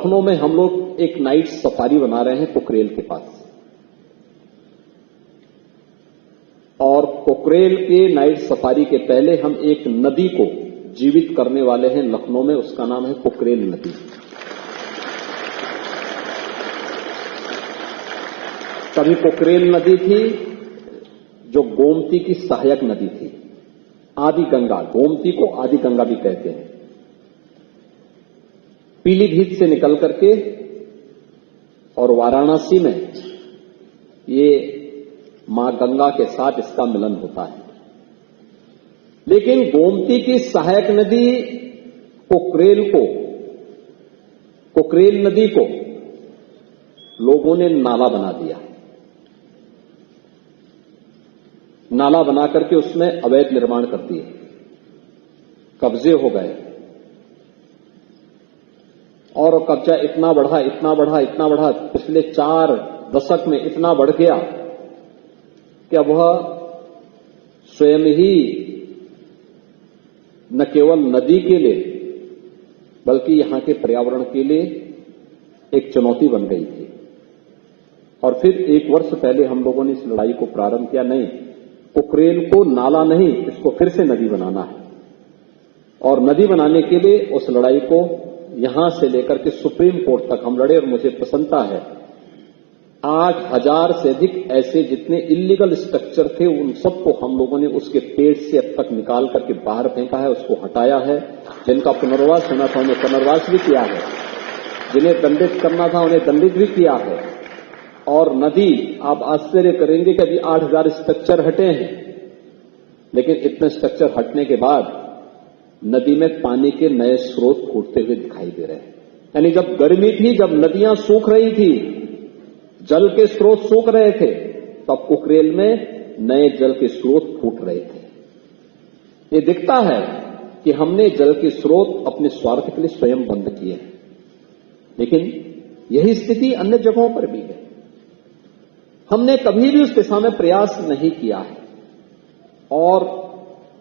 लखनऊ में हम लोग एक नाइट सफारी बना रहे हैं पोखरेल के पास, और पोखरेल के नाइट सफारी के पहले हम एक नदी को जीवित करने वाले हैं लखनऊ में, उसका नाम है पोखरेल नदी। कभी पोखरेल नदी थी जो गोमती की सहायक नदी थी, आदि गंगा, गोमती को आदि गंगा भी कहते हैं। पीलीभीत से निकल करके और वाराणसी में ये मां गंगा के साथ इसका मिलन होता है। लेकिन गोमती की सहायक नदी पोखरेल नदी को लोगों ने नाला बना दिया। नाला बना करके उसमें अवैध निर्माण कर दिए, कब्जे हो गए, और कब्जा इतना बढ़ा, पिछले 4 दशक में इतना बढ़ गया कि अब वह स्वयं ही न केवल नदी के लिए बल्कि यहां के पर्यावरण के लिए एक चुनौती बन गई थी। और फिर 1 वर्ष पहले हम लोगों ने इस लड़ाई को प्रारंभ किया। नहीं, पोखरेल को नाला नहीं, इसको फिर से नदी बनाना है। और नदी बनाने के लिए उस लड़ाई को यहां से लेकर के सुप्रीम कोर्ट तक हम लड़े, और मुझे प्रसन्नता है 8000 से अधिक ऐसे जितने इल्लीगल स्ट्रक्चर थे उन सबको हम लोगों ने उसके पेड़ से अब तक निकाल करके बाहर फेंका है, उसको हटाया है। जिनका पुनर्वास होना था उन्हें पुनर्वास भी किया है, जिन्हें दंडित करना था उन्हें दंडित भी किया है। और नदी, आप आश्चर्य करेंगे कि अभी 8000 स्ट्रक्चर हटे हैं, लेकिन इतने स्ट्रक्चर हटने के बाद नदी में पानी के नए स्रोत फूटते हुए दिखाई दे रहे हैं। यानी जब गर्मी थी, जब नदियां सूख रही थी, जल के स्रोत सूख रहे थे, तब पोखरेल में नए जल के स्रोत फूट रहे थे। ये दिखता है कि हमने जल के स्रोत अपने स्वार्थ के लिए स्वयं बंद किए हैं, लेकिन यही स्थिति अन्य जगहों पर भी है। हमने कभी भी उस दिशा में प्रयास नहीं किया है, और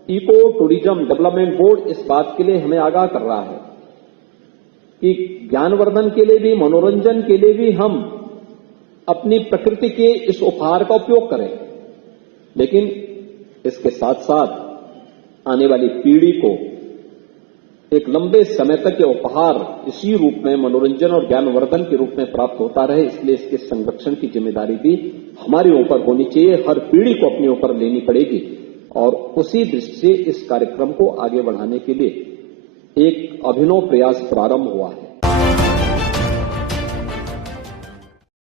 इको टूरिज्म डेवलपमेंट बोर्ड इस बात के लिए हमें आगाह कर रहा है कि ज्ञानवर्धन के लिए भी, मनोरंजन के लिए भी हम अपनी प्रकृति के इस उपहार का उपयोग करें, लेकिन इसके साथ साथ आने वाली पीढ़ी को एक लंबे समय तक ये उपहार इसी रूप में मनोरंजन और ज्ञानवर्धन के रूप में प्राप्त होता रहे। इसलिए इसके संरक्षण की जिम्मेदारी भी हमारे ऊपर होनी चाहिए, हर पीढ़ी को अपने ऊपर लेनी पड़ेगी। और उसी दृष्टि से इस कार्यक्रम को आगे बढ़ाने के लिए एक अभिनव प्रयास प्रारंभ हुआ है।